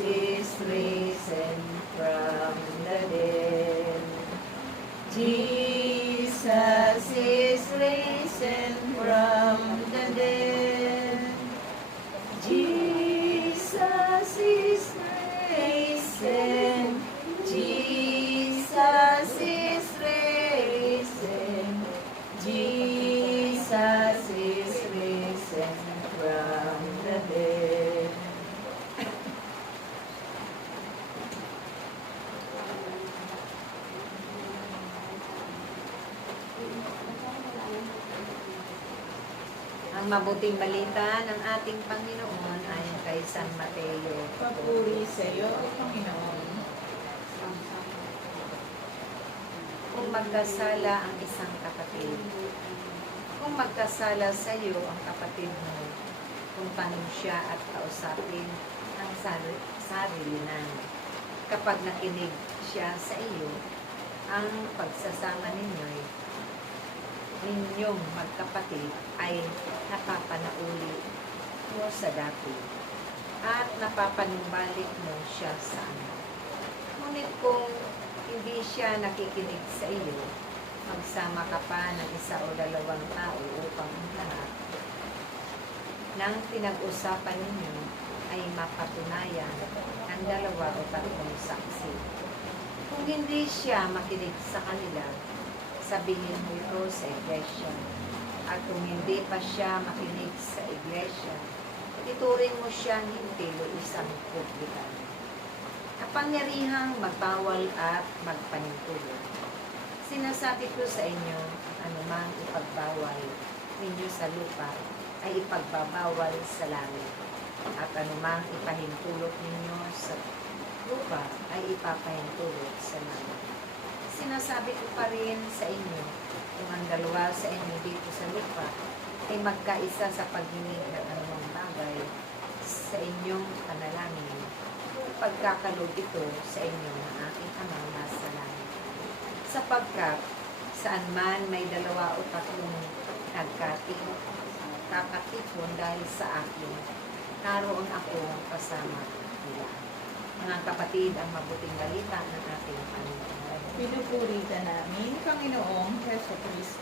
is risen from the dead. Jesus is risen from the dead. Jesus is risen. Jesus is risen. Jesus is risen from the dead. Ang mabuting balita ng ating Panginoon ay kay San Mateo. Papuri sa iyo, O Panginoon. Kung magkasala ang isang kapatid, kung magkasala sa iyo ang kapatid mo, puntahan siya at kausapin ang sarili na. Kapag nakinig siya sa iyo, ang pagsasama ninyong magkapatid ay napapanauli mo sa dati at napapanumbalik mo siya sa amin. Ngunit kung hindi siya nakikinig sa iyo, magsama ka pa ng isa o dalawang tao upang ang lahat ng pinag-usapan ninyo ay mapatunayan ng dalawa o tatlong saksi. Kung hindi siya makinig sa kanila, sabihin mo ito sa iglesia. At kung hindi pa siya makinig sa iglesia, ituring mo siyang hindi o isang publikan. Kapangyarihang magbawal at magpanintulog. Sinasabi ko sa inyo, anumang ipagbawal ninyo sa lupa ay ipagbabawal sa langit. At anumang ipahintulot ninyo sa lupa ay ipapahintulot sa langit. Sinasabi ko pa rin sa inyo, kung ang dalawa sa inyo dito sa lupa ay magkaisa sa paghinig ng anumang bagay sa inyong panalangin, pagkakalog ito sa inyo ng aking Amang nasa langit. Sapagkat saan man may dalawa o tatlong kakatipon dahil sa akin, naroon ako kasama nila. Mga kapatid, ang mabuting balita ng ating Panginoon. Pinupuri ka namin, Panginoong Heso Kristo.